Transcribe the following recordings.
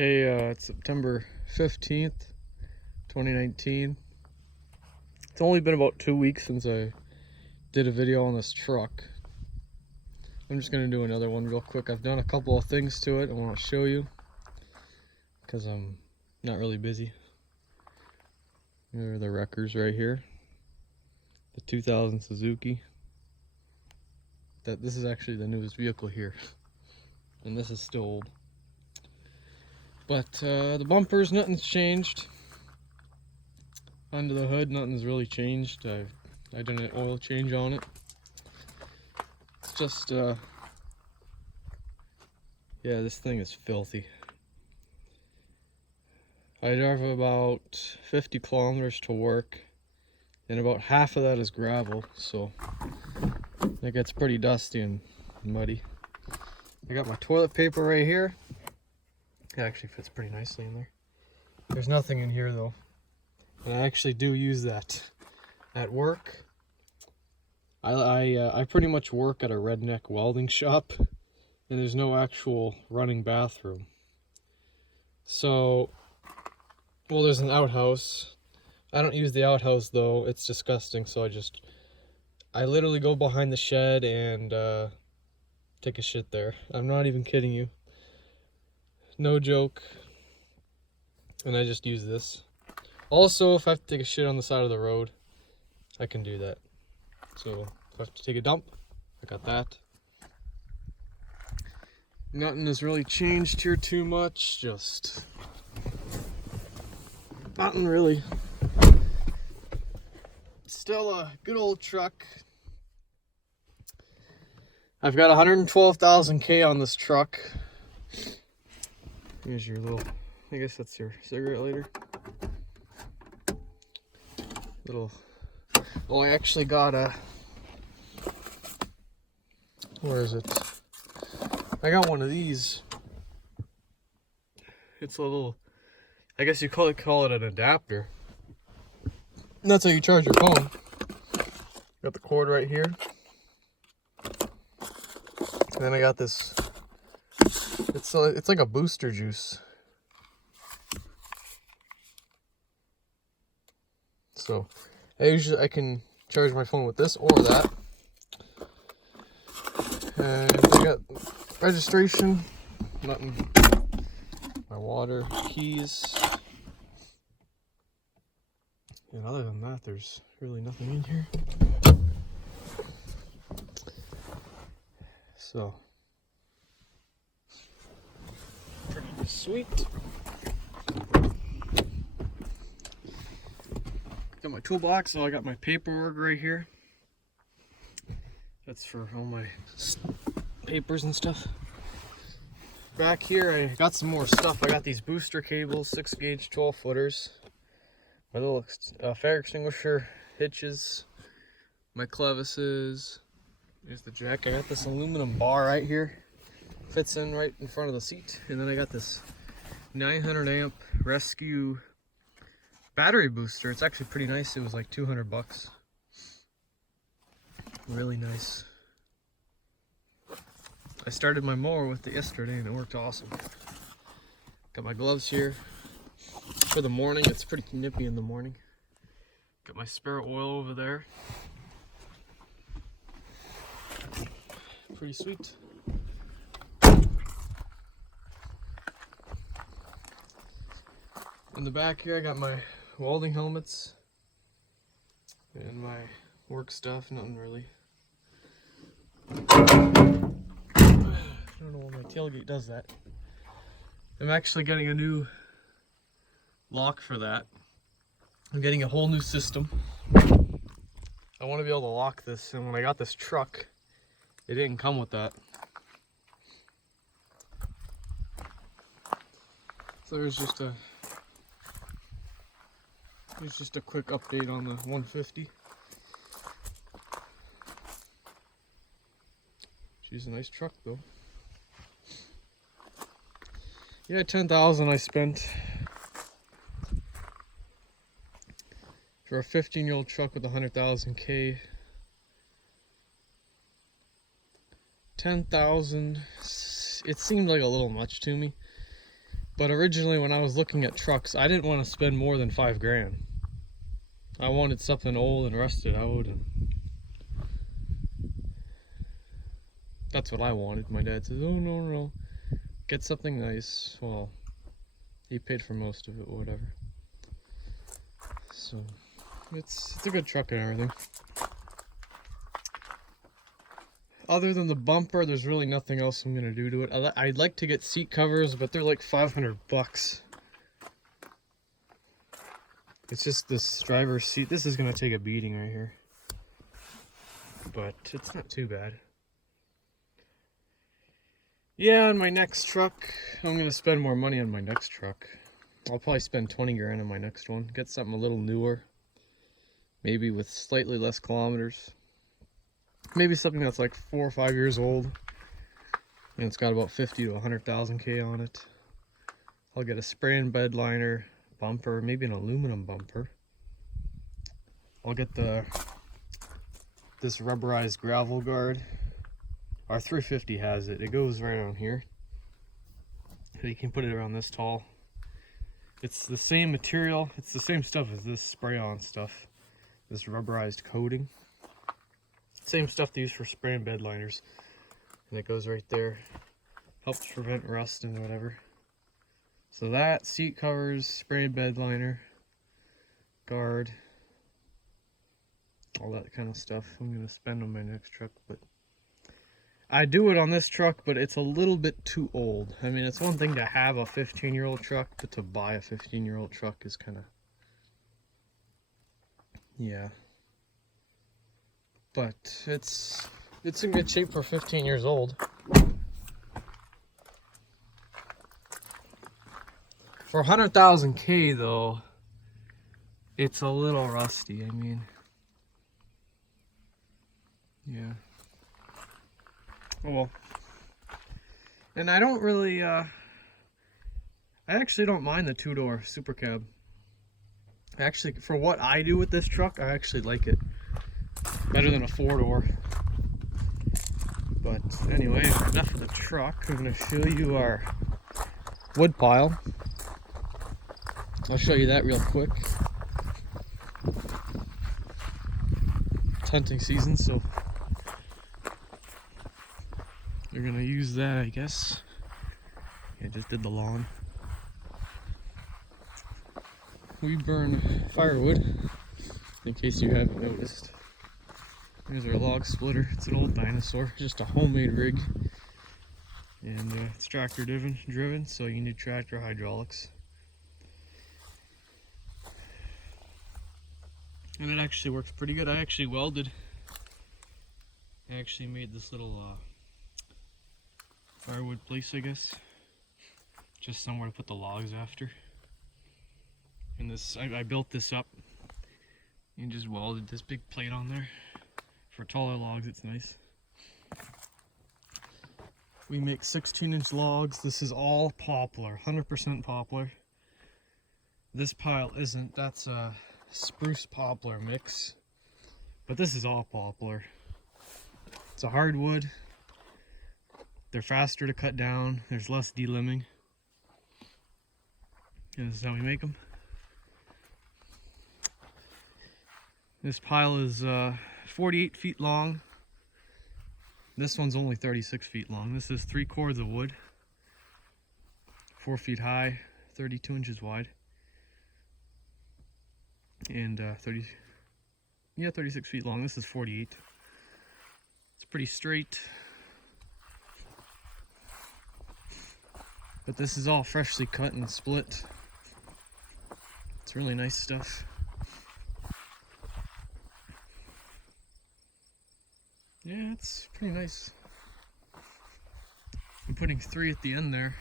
Okay, it's September 15th, 2019. It's only been about 2 weeks since I did a video on this truck. I'm just going to do another one real quick. I've done a couple of things to it I want to show you because I'm not really busy. There are the wreckers right here. The 2000 Suzuki. This is actually the newest vehicle here. And this is still old. But the bumpers, nothing's changed. Under the hood, nothing's really changed. I did an oil change on it. It's just, yeah, this thing is filthy. I drive about 50 kilometers to work, and about half of that is gravel, so it gets pretty dusty and muddy. I got my toilet paper right here. It actually fits pretty nicely in there. There's nothing in here though. And I actually do use that at work. I pretty much work at a redneck welding shop, and there's no actual running bathroom. So, well, there's an outhouse. I don't use the outhouse though, it's disgusting, so I literally go behind the shed and take a shit there. I'm not even kidding you. No joke. And I just use this. Also, if I have to take a shit on the side of the road, I can do that. So, if I have to take a dump, I got that. Nothing has really changed here too much, just nothing really. Still a good old truck. I've got 112,000 K on this truck. Here's your little, I guess that's your cigarette lighter. Oh, I actually got where is it? I got one of these. It's a little, I guess you call it an adapter. And that's how you charge your phone. Got the cord right here. And then I got this, it's like a booster juice. So I can charge my phone with this or that. And I got registration, nothing, my water, keys. And other than that, there's really nothing in here. So, pretty sweet. Got my toolbox, so I got my paperwork right here. That's for all my papers and stuff. Back here, I got some more stuff. I got these booster cables, 6-gauge 12-footers. My little fire extinguisher hitches, my clevises. There's the jack. I got this aluminum bar right here. Fits in right in front of the seat. And then I got this 900 amp rescue battery booster. It's actually pretty nice. It was like 200 bucks. Really nice. I started my mower with it yesterday and it worked awesome. Got my gloves here for the morning. It's pretty nippy in the morning. Got my spare oil over there. Pretty sweet. In the back here I got my welding helmets and my work stuff. Nothing really. I don't know why my tailgate does that. I'm actually getting a new lock for that. I'm getting a whole new system. I want to be able to lock this, and when I got this truck, it didn't come with that. So there's just a quick update on the 150. She's a nice truck though. Yeah, 10,000 I spent for a 15-year-old truck with 100,000 K. 10,000, it seemed like a little much to me. But originally when I was looking at trucks, I didn't want to spend more than $5 grand. I wanted something old and rusted out, and that's what I wanted. My dad says, oh no, get something nice. Well, he paid for most of it or whatever. So it's a good truck and everything. Other than the bumper, there's really nothing else I'm gonna do to it. I'd like to get seat covers, but they're like $500. It's just this driver's seat. This is gonna take a beating right here, but it's not too bad. Yeah, on my next truck, I'm gonna spend more money on my next truck. I'll probably spend 20 grand on my next one. Get something a little newer, maybe with slightly less kilometers. Maybe something that's like 4 or 5 years old, and it's got about 50 to 100,000 K on it. I'll get a spray and bed liner bumper, maybe an aluminum bumper. I'll get this rubberized gravel guard. Our 350 has it. It goes right on here. So you can put it around this tall. It's the same material. It's the same stuff as this spray-on stuff. This rubberized coating. Same stuff they use for spray and bed liners. And it goes right there. Helps prevent rust and whatever. So that, seat covers, spray and bed liner, guard, all that kind of stuff I'm going to spend on my next truck. But I do it on this truck, but it's a little bit too old. I mean, it's one thing to have a 15-year-old truck, but to buy a 15-year-old truck is kind of, yeah. But it's in good shape for 15 years old. For 100,000 K though, it's a little rusty. I mean, yeah. Oh well. And I don't really, I actually don't mind the 2-door Super Cab. Actually, for what I do with this truck, I actually like it. Better than a 4-door. But anyway, enough of the truck. I'm going to show you our wood pile. I'll show you that real quick. It's hunting season, so we're going to use that, I guess. I just did the lawn. We burn firewood, in case you haven't noticed. Here's our log splitter. It's an old dinosaur, just a homemade rig. And it's tractor driven, so you need tractor hydraulics. And it actually works pretty good. I actually welded. I actually made this little firewood place, I guess. Just somewhere to put the logs after. And this, I built this up and just welded this big plate on there. For taller logs, it's nice. We make 16-inch logs. This is all poplar, 100% poplar. This pile isn't. That's a spruce poplar mix. But this is all poplar. It's a hardwood. They're faster to cut down. There's less delimbing. And this is how we make them. This pile is 48 feet long. This one's only 36 feet long. This is 3 cords of wood, 4 feet high, 32 inches wide, and 36 feet long. This is 48. It's pretty straight, but this is all freshly cut and split. It's really nice stuff. Yeah, it's pretty nice. I'm putting 3 at the end there.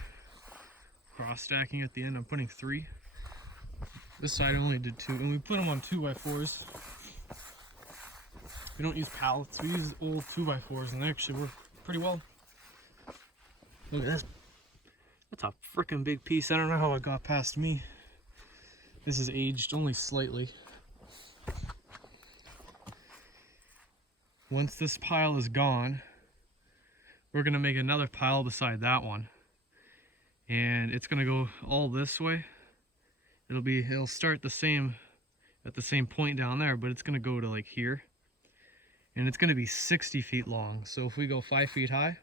Cross stacking at the end, I'm putting 3. This side I only did 2, and we put them on 2x4s. We don't use pallets, we use old 2x4s, and they actually work pretty well. Look at this. That's a freaking big piece. I don't know how it got past me. This is aged only slightly. Once this pile is gone, we're going to make another pile beside that one. and it's gonna go all this way. It'll start the same at the same point down there, but it's gonna go to like here, and it's gonna be 60 feet long. So if we go 5 feet high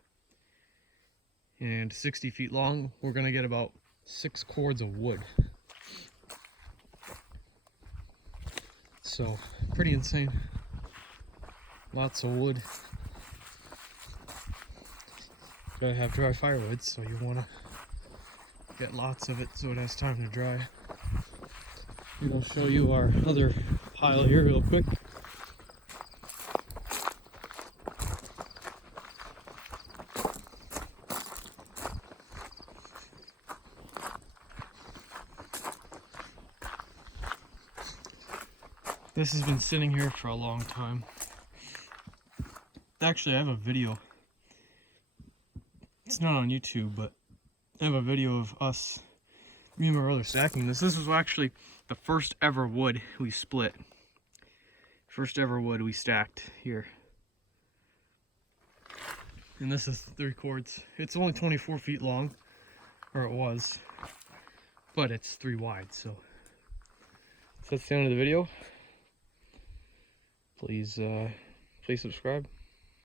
and 60 feet long, we're gonna get about 6 cords of wood. So pretty insane. Lots of wood. Gotta have dry firewood, so you wanna get lots of it so it has time to dry. I'm gonna show you our other pile here real quick. This has been sitting here for a long time. Actually, I have a video. It's not on YouTube, but I have a video of me and my brother stacking this. This was actually the first ever wood we split. First ever wood we stacked here. And this is 3 cords. It's only 24 feet long, or it was, but it's 3 wide, so that's the end of the video. Please subscribe.